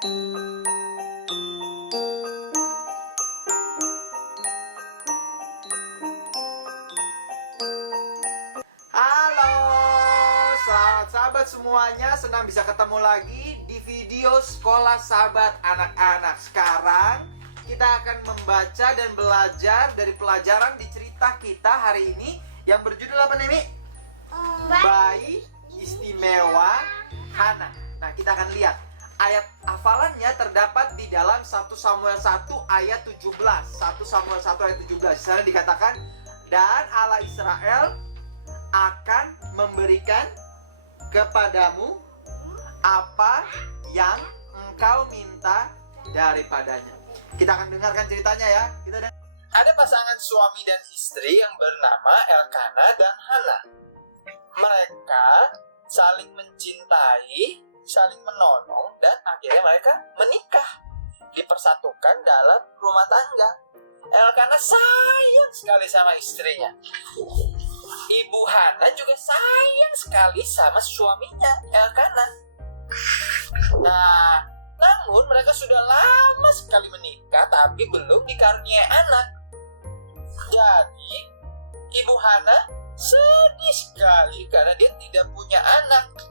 Halo, selamat sahabat semuanya. Senang bisa ketemu lagi di video Sekolah Sahabat Anak-anak. Sekarang kita akan membaca dan belajar dari pelajaran di cerita kita hari ini yang berjudul apa nih, Mi? Bayi Istimewa Hana. Nah, kita akan lihat ayat hafalannya terdapat di dalam 1 Samuel 1 ayat 17. 1 Samuel 1 ayat 17. Di sana dikatakan, dan Allah Israel akan memberikan kepadamu apa yang engkau minta daripadanya. Kita akan dengarkan ceritanya ya. Ada pasangan suami dan istri yang bernama Elkana dan Hana. Mereka saling mencintai, saling menolong, dan akhirnya mereka menikah, dipersatukan dalam rumah tangga. Elkana sayang sekali sama istrinya. Ibu Hana juga sayang sekali sama suaminya, Elkana. Nah, namun mereka sudah lama sekali menikah tapi belum dikaruniai anak. Jadi, Ibu Hana sedih sekali karena dia tidak punya anak.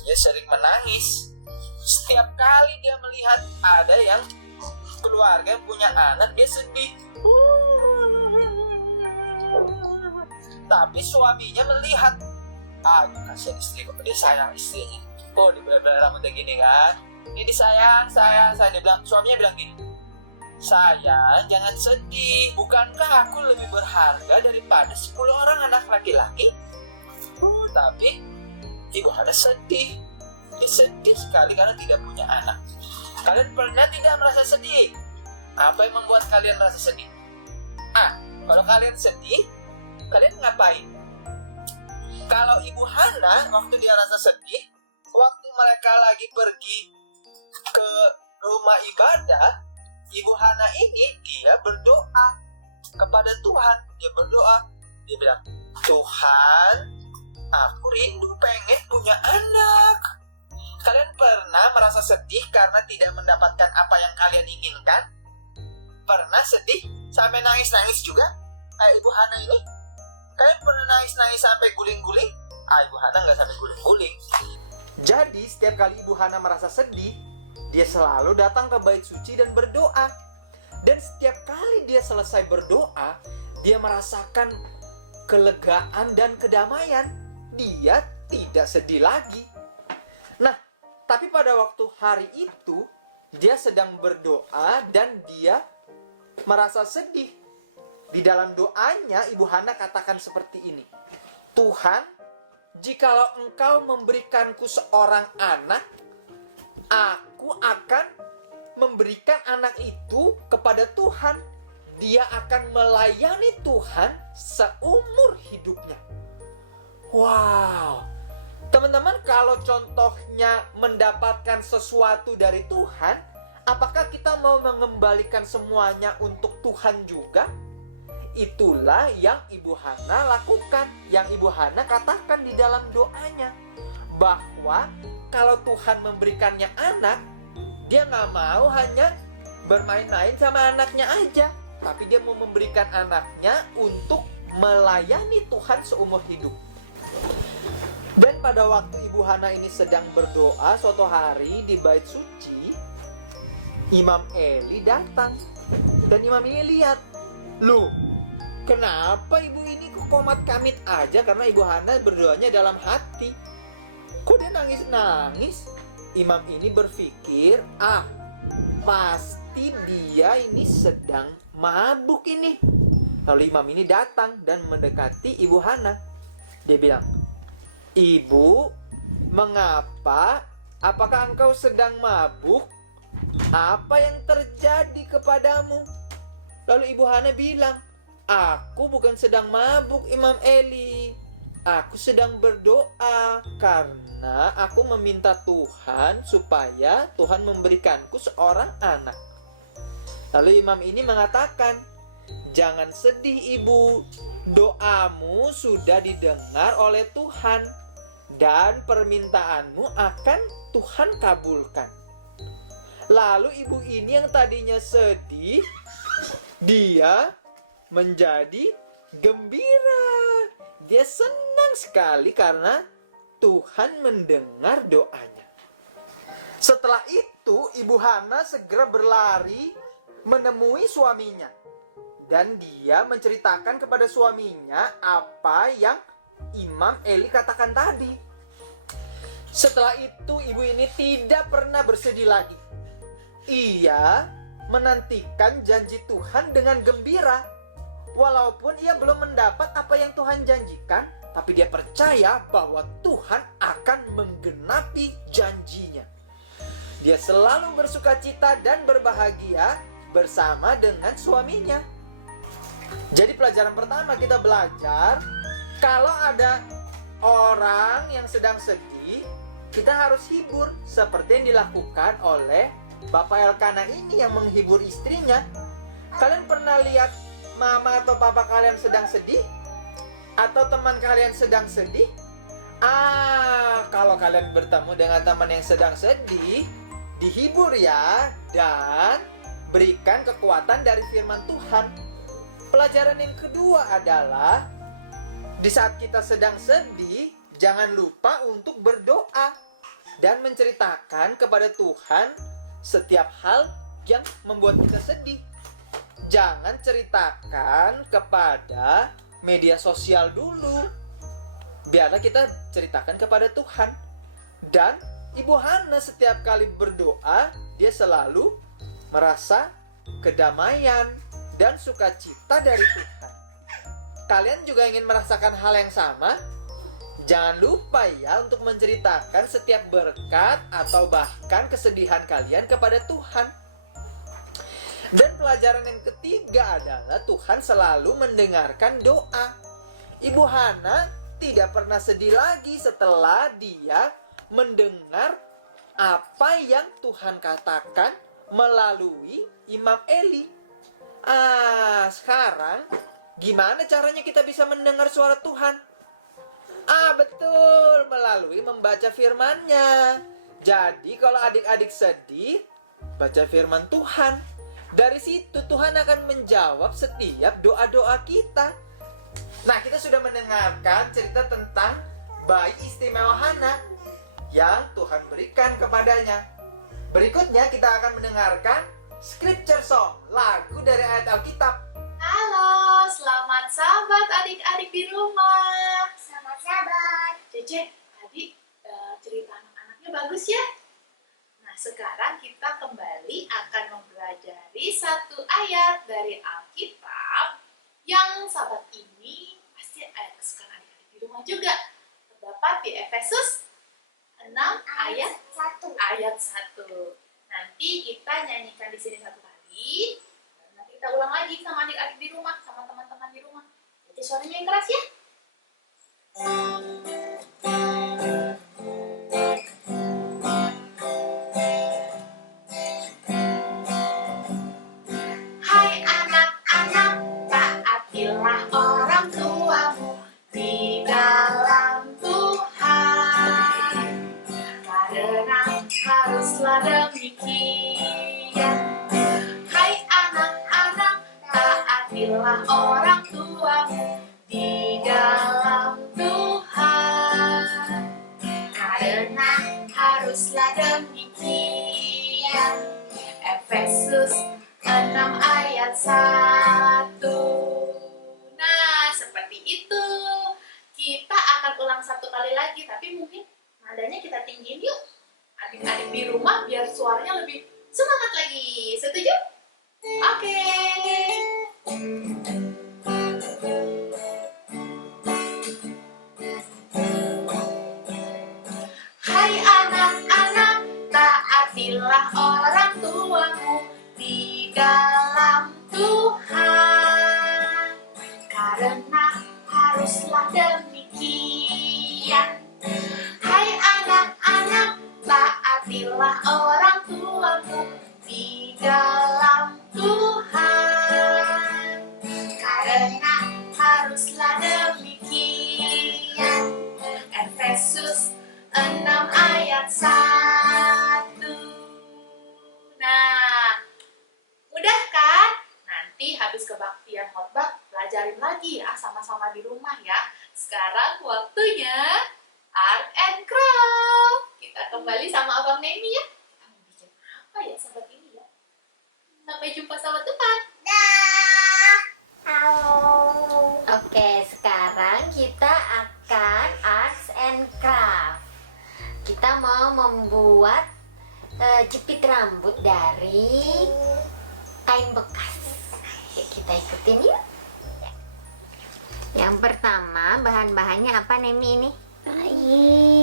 Dia sering menangis. Setiap kali dia melihat ada yang keluarga yang punya anak, dia sedih. Tapi suaminya melihat, kasihan istriku, dia sayang istrinya. Oh, dia benar-benar rambutnya gini kan. Ini disayang, sayang. Dia bilang, suaminya bilang gini, sayang, jangan sedih. Bukankah aku lebih berharga daripada 10 orang anak laki-laki? Tapi Ibu Hana sedih. Dia sedih sekali karena tidak punya anak. Kalian pernah tidak merasa sedih? Apa yang membuat kalian merasa sedih? Kalau kalian sedih, kalian ngapain? Kalau Ibu Hana waktu dia rasa sedih, waktu mereka lagi pergi ke rumah ibadah, Ibu Hana ini dia berdoa kepada Tuhan. Dia berdoa, dia bilang, Tuhan, aku rindu pengen punya anak. Kalian pernah merasa sedih karena tidak mendapatkan apa yang kalian inginkan? Pernah sedih sampai nangis-nangis juga? Ibu Hana ini? Kalian pernah nangis-nangis sampai guling-guling? Ibu Hana nggak sampai guling-guling. Jadi setiap kali Ibu Hana merasa sedih, dia selalu datang ke bait suci dan berdoa. Dan setiap kali dia selesai berdoa, dia merasakan kelegaan dan kedamaian. Dia tidak sedih lagi. Nah, tapi pada waktu hari itu, dia sedang berdoa dan dia merasa sedih. Di dalam doanya, Ibu Hana katakan seperti ini, Tuhan, jikalau Engkau memberikanku seorang anak, aku akan memberikan anak itu kepada Tuhan. Dia akan melayani Tuhan seumur hidupnya. Wow, teman-teman, kalau contohnya mendapatkan sesuatu dari Tuhan, apakah kita mau mengembalikan semuanya untuk Tuhan juga? Itulah yang Ibu Hana lakukan, yang Ibu Hana katakan di dalam doanya, bahwa kalau Tuhan memberikannya anak, dia nggak mau hanya bermain-main sama anaknya aja, tapi dia mau memberikan anaknya untuk melayani Tuhan seumur hidup. Dan pada waktu Ibu Hana ini sedang berdoa suatu hari di bait suci, Imam Eli datang. Dan Imam ini lihat, loh, kenapa ibu ini kok komat kamit aja? Karena Ibu Hana berdoanya dalam hati. Kok dia nangis-nangis? Imam ini berpikir, pasti dia ini sedang mabuk ini. Lalu Imam ini datang dan mendekati Ibu Hana. Dia bilang, Ibu, mengapa? Apakah engkau sedang mabuk? Apa yang terjadi kepadamu? Lalu Ibu Hana bilang, aku bukan sedang mabuk, Imam Eli. Aku sedang berdoa karena aku meminta Tuhan supaya Tuhan memberikanku seorang anak. Lalu Imam ini mengatakan, jangan sedih ibu, doamu sudah didengar oleh Tuhan dan permintaanmu akan Tuhan kabulkan. Lalu ibu ini yang tadinya sedih, dia menjadi gembira. Dia senang sekali karena Tuhan mendengar doanya. Setelah itu, Ibu Hana segera berlari menemui suaminya. Dan dia menceritakan kepada suaminya apa yang Imam Eli katakan tadi. Setelah itu, ibu ini tidak pernah bersedih lagi. Ia menantikan janji Tuhan dengan gembira. Walaupun ia belum mendapat apa yang Tuhan janjikan, tapi dia percaya bahwa Tuhan akan menggenapi janjinya. Dia selalu bersukacita dan berbahagia bersama dengan suaminya. Jadi pelajaran pertama kita belajar, kalau ada orang yang sedang sedih, kita harus hibur seperti yang dilakukan oleh Bapak Elkana ini yang menghibur istrinya. Kalian pernah lihat mama atau papa kalian sedang sedih? Atau teman kalian sedang sedih? Kalau kalian bertemu dengan teman yang sedang sedih, dihibur ya, dan berikan kekuatan dari firman Tuhan. Pelajaran yang kedua adalah, di saat kita sedang sedih, jangan lupa untuk berdoa dan menceritakan kepada Tuhan setiap hal yang membuat kita sedih. Jangan ceritakan kepada media sosial dulu. Biarlah kita ceritakan kepada Tuhan. Dan Ibu Hana setiap kali berdoa, dia selalu merasa kedamaian dan sukacita dari Tuhan. Kalian juga ingin merasakan hal yang sama? Jangan lupa ya untuk menceritakan setiap berkat atau bahkan kesedihan kalian kepada Tuhan. Dan pelajaran yang ketiga adalah Tuhan selalu mendengarkan doa. Ibu Hana tidak pernah sedih lagi setelah dia mendengar apa yang Tuhan katakan melalui Imam Eli. Sekarang gimana caranya kita bisa mendengar suara Tuhan? Betul, melalui membaca firman-Nya. Jadi kalau adik-adik sedih, baca firman Tuhan. Dari situ Tuhan akan menjawab setiap doa-doa kita. Nah, kita sudah mendengarkan cerita tentang bayi istimewa Hana yang Tuhan berikan kepadanya. Berikutnya kita akan mendengarkan Scripture Song, lagu dari ayat Alkitab. Halo, selamat sahabat adik-adik di rumah. Selamat sahabat. Cece, tadi cerita anak-anaknya bagus ya. Nah, sekarang kita kembali akan mempelajari satu ayat dari Alkitab yang sahabat ini pasti ayat kesukaan adik-adik di rumah juga. Terdapat di Efesus 6 ayat 1. Nanti kita nyanyikan di sini satu kali. Nanti kita ulang lagi sama adik-adik di rumah, sama teman-teman di rumah. Jadi suaranya yang keras ya. Hai anak-anak, taatilah orang tuamu di dalam Tuhan, karena haruslah demikian. Hai anak-anak, taatilah orang tuamu di dalam Tuhan, karena haruslah demikian. Efesus 6 ayat 1. Nah, seperti itu. Kita akan ulang satu kali lagi, tapi mungkin nadanya kita tinggiin yuk. Adik-adik di rumah biar suaranya lebih semangat lagi. Setuju? Oke. Hai anak-anak, taatilah orang tuamu di dalam Tuhan, karena haruslah demikian. Hai anak-anak, taatilah orang tuamu di dalam Tuhan, karena haruslah demikian. Efesus 6 ayat 1. lagi ya sama-sama di rumah ya. Sekarang waktunya art and craft. Kita kembali sama Abang Nemi ya. Kita mau bikin apa ya sahabat ini ya? Sampai jumpa sahabat depan. Oke, sekarang kita akan arts and craft. Kita mau membuat jepit rambut dari kain bekas. Yuk, kita ikutin yuk. Yang pertama, bahan-bahannya apa Nemi ini? Kain.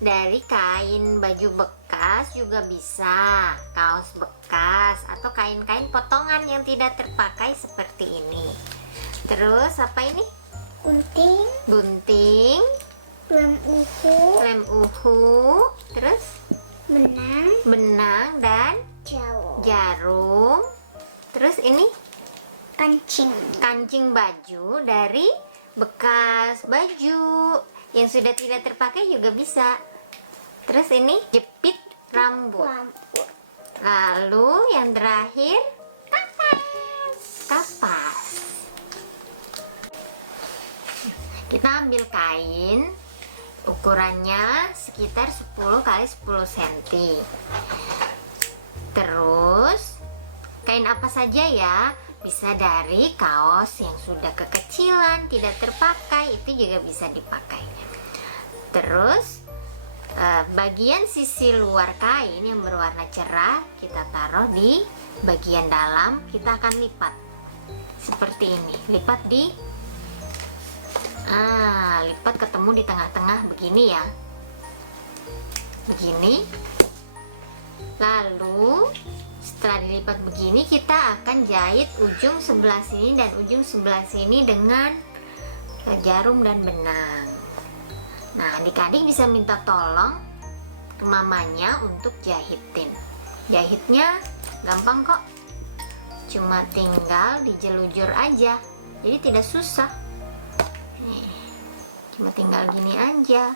Dari kain baju bekas juga bisa, kaos bekas atau kain-kain potongan yang tidak terpakai seperti ini. Terus apa ini? Gunting, lem uhu, terus benang dan jarum. Terus ini kancing baju dari bekas baju yang sudah tidak terpakai juga bisa. Terus ini jepit rambut. Lalu yang terakhir kapas. Kita ambil kain, ukurannya sekitar 10 x 10 cm. Terus kain apa saja ya? Bisa dari kaos yang sudah kekecilan, tidak terpakai, itu juga bisa dipakai. Terus bagian sisi luar kain yang berwarna cerah kita taruh di bagian dalam. Kita akan lipat seperti ini. Lipat lipat ketemu di tengah-tengah begini ya. Begini. Lalu setelah dilipat begini, kita akan jahit ujung sebelah sini dan ujung sebelah sini dengan jarum dan benang. Nah, adik-adik bisa minta tolong ke mamanya untuk jahitin. Jahitnya gampang kok, cuma tinggal dijelujur aja, jadi tidak susah. Nih, cuma tinggal gini aja.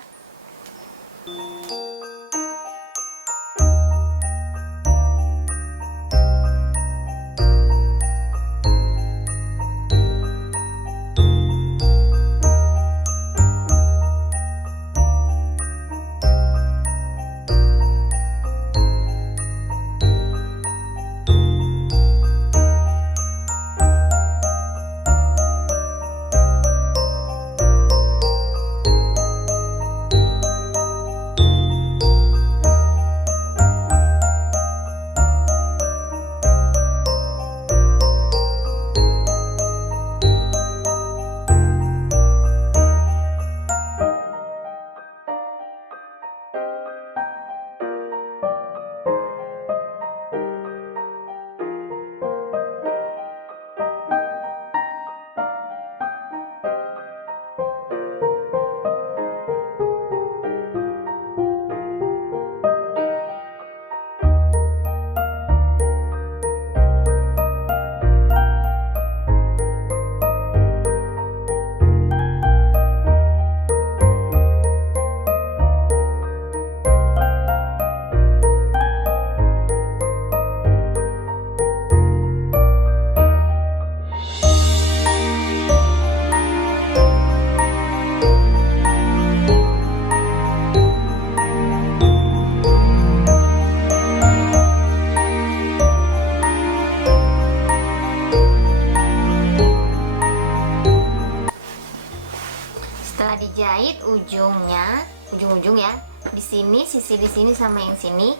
Dijahit ujung-ujung ya. Di sini, sisi di sini sama yang sini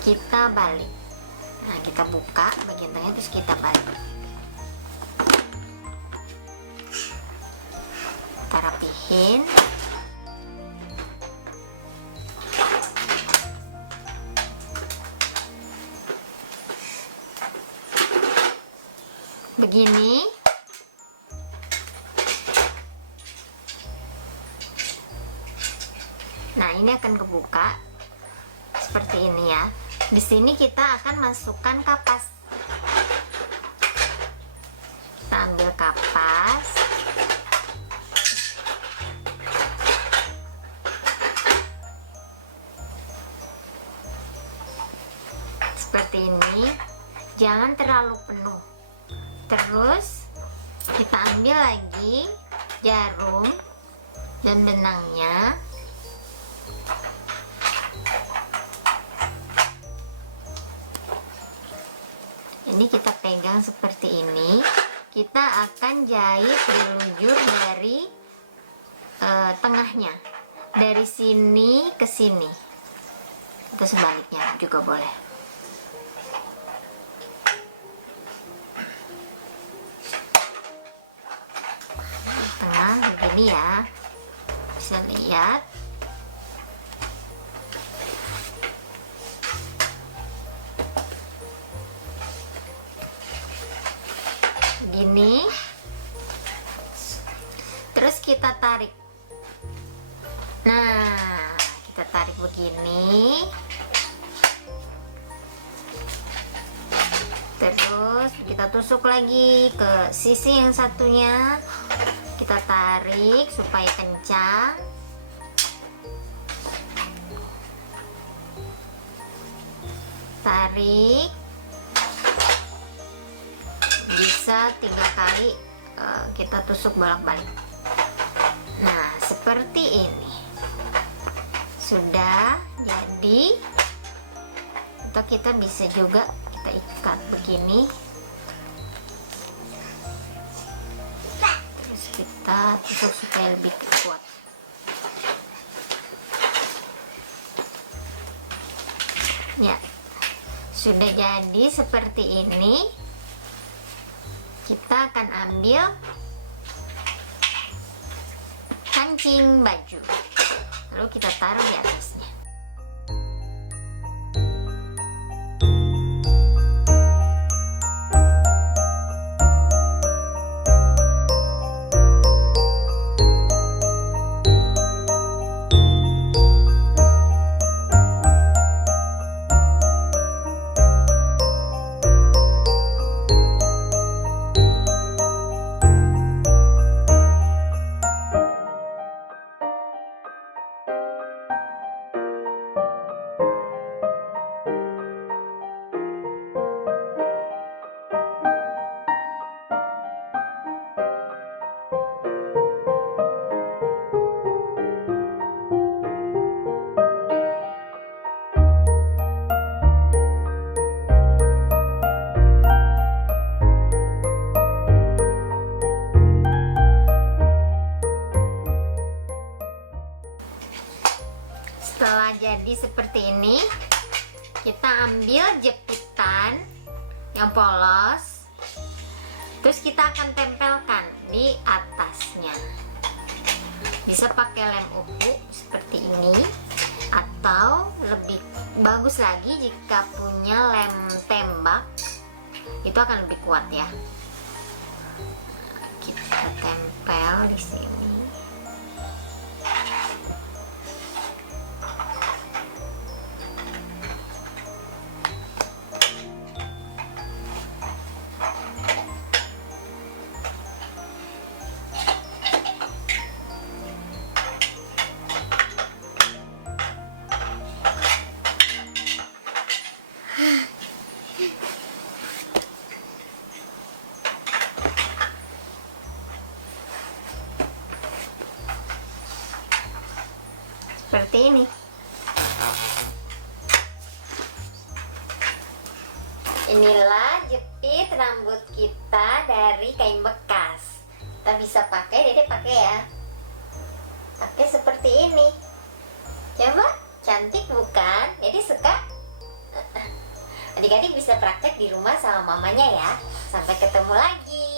kita balik. Nah, kita buka bagian tengah terus kita balik. Kita rapihin. Begini. Nah, ini akan kebuka seperti ini ya. Di sini kita akan masukkan kapas. Kita ambil kapas. Seperti ini. Jangan terlalu penuh. Terus Kita ambil lagi jarum dan benangnya. Ini kita pegang seperti ini. Kita akan jahit dilujur dari tengahnya, dari sini ke sini, atau sebaliknya juga boleh. Tengah begini ya, bisa lihat. Gini, terus kita tarik. Nah, kita tarik begini, terus kita tusuk lagi ke sisi yang satunya. Kita tarik supaya kencang. Tarik, bisa 3 kali kita tusuk bolak-balik. Nah, seperti ini sudah jadi. Atau kita bisa juga kita ikat begini, terus kita tusuk supaya lebih kuat. Ya, sudah jadi seperti ini. Kita akan ambil kancing baju, lalu kita taruh di atasnya. Setelah jadi seperti ini, kita ambil jepitan yang polos, terus kita akan tempelkan di atasnya. Bisa pakai lem uku seperti ini, atau lebih bagus lagi jika punya lem tembak, itu akan lebih kuat ya. Kita tempel di sini. Seperti ini. Inilah jepit rambut kita dari kain bekas. Kita bisa pakai, Dede pakai ya. Pakai seperti ini. Coba, cantik bukan? Dede suka? Adik-adik bisa praktek di rumah sama mamanya ya. Sampai ketemu lagi.